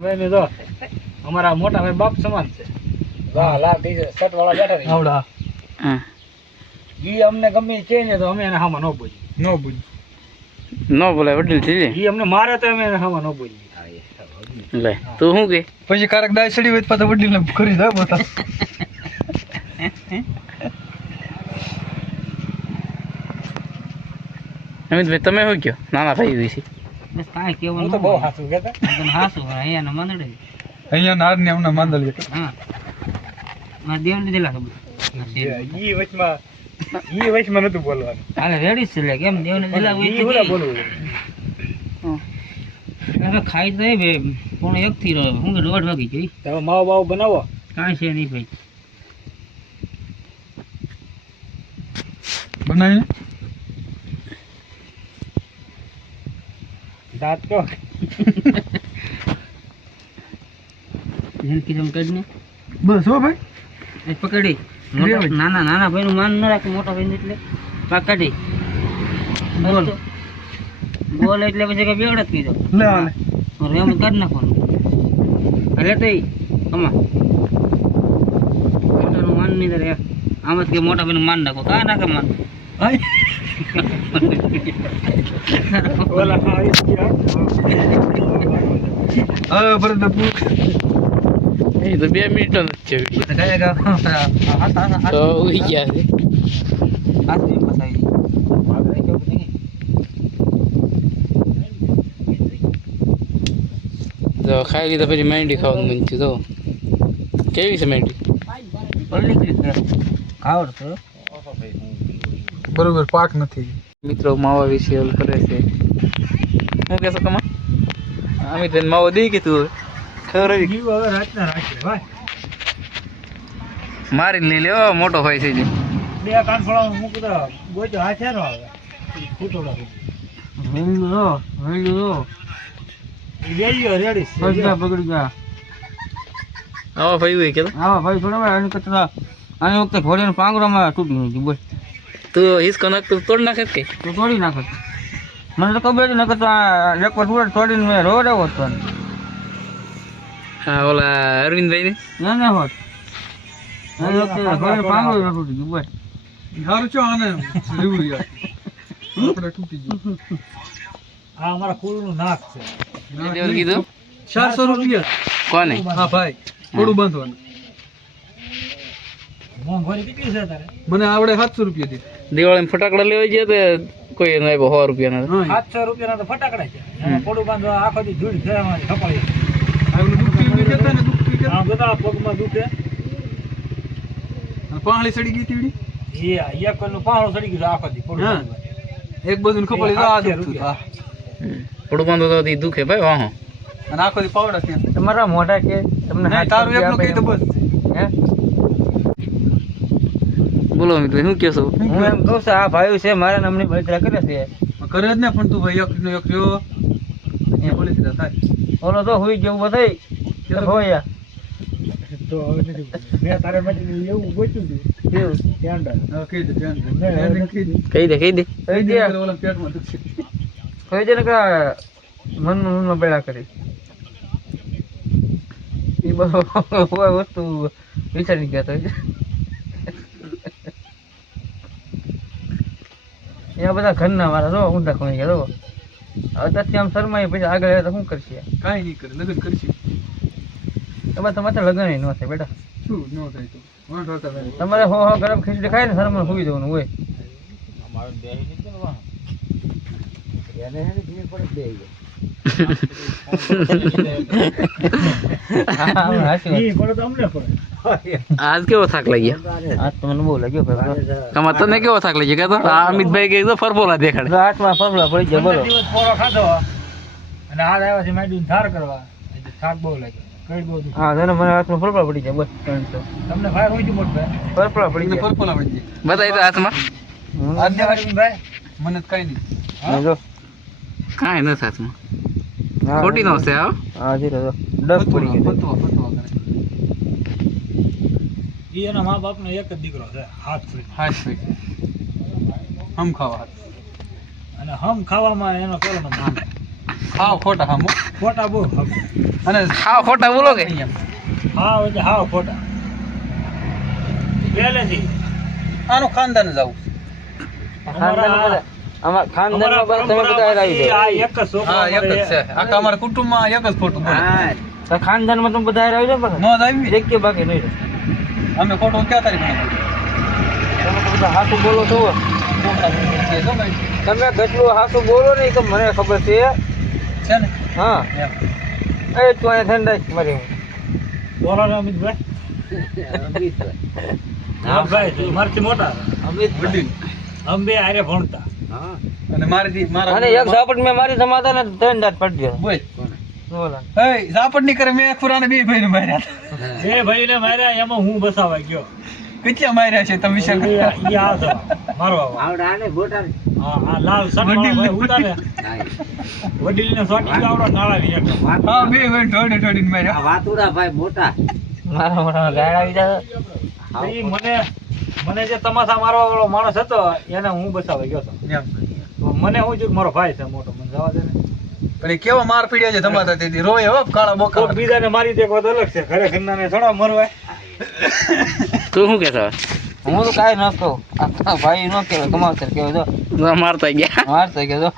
મેને જો અમારા મોટા ભાઈ બાપ સમાન છે. વાહ લાલ દી શર્ટ વાળા બેઠા છે આવડા. હા ઈ અમને ગમે છે ને તો અમે એને હામાં ન બોલી નો બોલાય વડીલ છે ઈ અમને મારે તો અમે એને હામાં ન બોલી. લે તું શું કે પછી કારક દાય સડી હોય પાછા વડીલને કરી દે બતા. અમિતભાઈ તમે શું કહો નાના ભાઈ વિશે? બસ કાંઈ કેવું હું તો બહુ હાસું કહેતા. હાસું અહીંયા મંદડે અહીંયા નાર ને અમને માંદલ હા મારા દેવ લીધેલા ખબર ઈ વચમાં નતું બોલવાનું. હાલે રેડી છે લે કેમ દેવ ને દીધેલા ઈ હુલા બોલવું. હવે ખાઈ તો બે પોણે 1 થી રહ્યો હું 1:30 વાગી ગઈ તમે માવો બાવો બનાવો. કાંઈ છે નહીં ભાઈ બનાવીને દાંત કો જિંદગી તમે કાઢને બસ હો ભાઈ એ પકડી નાના નાના ભાઈ નું માન ન રાખે મોટા ભાઈ એટલે પકડી બોલ બોલ એટલે પછી કે બેવડત કીધો લે હાલે રેમ કાઢ નાખવાનું અરે તો કમા મોટાનું માન નહીં રે આમ જ કે મોટા ભાઈનું માન નાખો કા નાખે માન આય ઓલા આવી ગયા હા પર તો એ તો 2 મિનિટ જ છે તો ઉઈ ગયા છે તો ખાઈ લીધા પછી માંડી ખાવાનું મન થયું તો કેવી છે માંડી બરોબર પાક નથી. મિત્રો માવા વિશે ઓલ કરે છે હું કહેશો કમા અમે તને માવો દઈ કે તું ખબર આવી જીવ હવે રાતના રાખે ભાઈ. મારી લઈ લેવો મોટો ભાઈ છે જે બે કાનફળા મૂકી દો ગોજો હાથે નો આવે ફૂટોડા રેડી રેડી પકડી ગયા આવા ભાઈ હોય કે હા ભાઈ થોડા આની કચરા આની વખતે ઘોડીને પાંગરામાં તૂટી ગઈ બોલ તું હિસકો નાખતો તોડ નાખે કે તું તોડી નાખે મને તો ખબર જ નકર તો આ લેકવા તોડીને મેં રોડ આવ્યો હતો હા ઓલા અરવિંદભાઈ ને ના ના હોત આની વખતે ઘોડીને પાંગરો તૂટી ગઈ બોલ હારું છો આને લીવડી યાર આપણે તૂટી ગયું. આ અમારા કુળનું નાક છે. દેવલ કીધું 400 રૂપિયા કોને હા ભાઈ થોડું બાંધવાનું. મોંઘવારી કેટલી છે તારે? મને આવડે 700 રૂપિયા દીધી. દિવાળી ફટાકડા લેવા ગયા તો કોઈ ના 100 રૂપિયા ના 700 રૂપિયા તો ફટાકડા છે. થોડું બાંધવા આખો દી ધૂળ છે અમારી કપાળી. આવલું દુખતી બી કહેતા ને દુખતી કે આ બધા પગમાં દુખે. પાહળી સડી ગઈ તીડી. એ એક કોનું પાહળો સડી ગયું આખો દી પડું. એક બાજુની કપાળી આ દુખતું હા. થોડું બાંધો તો દી દુખે ભાઈ વાહો અને આખો દી પાવડા છે. તમારા મોઢા કે તમને તારું એકલું કહી તો બસ. હે બોલો મિત્રો શું કહેશો? હું એમ કહું છું આ ભાઈ છે મારા નામની બળતરા કરે છે કરે જ ને પણ તું ભાઈ એક નો એક રહ્યો એ પોલીસ થાય ઓલો તો હુઈ ગયો બધાય હોય તો મે તારે માટે એવું ગોચ્યું હતું કેવું ધ્યાન રાખ કહી દે ધ્યાન કહી દે કહી દે ઓલા પેટમાં દુખશે કહી દે ને કે મન બેડા કરી એ બધું વસ્તુ વિચારી ગયા તો એવા બધા ઘરના વાળા જો ઊંડા ખોઈ ગયા જો અત્યારથી આમ શરમાઈ પછી આગળ આવે તો શું કરશે કાંઈ નહીં કરે લગ્ન કરશે તમારે લગ્ન ન થાય બેટા શું ન થાય તો વાંધો થાય તમારે હો ગરમ ખીચડી ખાય ને શરમ સુઈ જવાનું હોય આજ કેવો થાક લાગ્યા? આજ તો મને બહુ લાગ્યો કમા તને કેવો થાક લાગ્યો કે તો અમિતભાઈ કે તો ફરફોલા દેખાડે હાથમાં ફરફડા પડી ગયા બોલો દિવસ પોરો ખાધો અને હાલ આવ્યા છે માંડીને ધાર કરવા થાક બહુ લાગ્યો કઈ બહુ હા તને મને હાથમાં ફરફડા પડી ગયા બસ તમને ભાઈ હોય છે મોટ ભાઈ ફરફડા પડી ગયા ફરફોલા પડી બતાવી તો હાથમાં ગયા ભાઈ મને તો કઈ નહીં જો કાંઈ નથી હાથમાં ખોટી નો છે આવો હા જીરો જો ડસ પડી ગયો ફતવા કરે એના મા બાપનો એક જ દીકરો છે હાથ ફરી હમ ખાવા અને હમ ખાવામાં એનો પેલો નંબર હાવ ખોટા હામો ખોટા બહુ અને હા ખોટા બોલો કે હા એટલે હાવ ખોટા પહેલેથી આનું ખાનદાન જ આવું અમારા ખાનદાનમાં બધા તમે બધા આવી આ જાઓ એક જ છોકરો હા એક જ છે આખા અમારા કુટુંબમાં એક જ ખોટું બોલે તો ખાનદાનમાં તમે બધા આવી જાઓ નો જ આવી એક કે બાકી નહીં રહે. અમે ખોટું ક્યાં તારીખ તમે તો બધા હાથું બોલો છો તમે કેટલું હાથું બોલો ને એ તો મને ખબર છે છે ને હા એમ. એ તું અહીંયા ઠંડા મારી બોલો ને અમિતભાઈ અમિતભાઈ મારથી મોટા વડીલ અમે બે હારે ભણતા અને મારી મારા અને એક ઝાપટ મેં મારી સમાતા ને 3 દાંત પડી ગયો બોલ બોલો એ ઝાપટ ની કરે મેં ખુરાને બે ભાઈને માર્યા બે ભાઈને માર્યા એમાં હું બસાવા ગયો કેટલા માર્યા છે તમે વિચાર કરો. ઈ આ હતો મારો હા આ લાલ શર્ટ વાળો ભાઈ ઉતારે વડીલને સોટી આવડો નાળાવી એક હા બે ભાઈ ઢોડીને માર્યા મારા મોટા ગાળ આવી જાય ઈ મને જે તમાશા મારવા વાળો માણસ હતો એને હું બસાવા ગયો હતો એમ. તો મને હું જો મારો ભાઈ છે મોટો મને જવા દે ને પણ એ કેવા માર પીડ્યા છે તમારા તેથી રોય હો કાળા કોક બોકા બીજાને મારી દે વાત અલગ છે ઘરે ઘરના થોડા મરવાય તું શું કહેતો હું તો કાંઈ ન કહું આ ભાઈ ન કહેવાય કમાવતર કહેવાય તો મારતા ગયા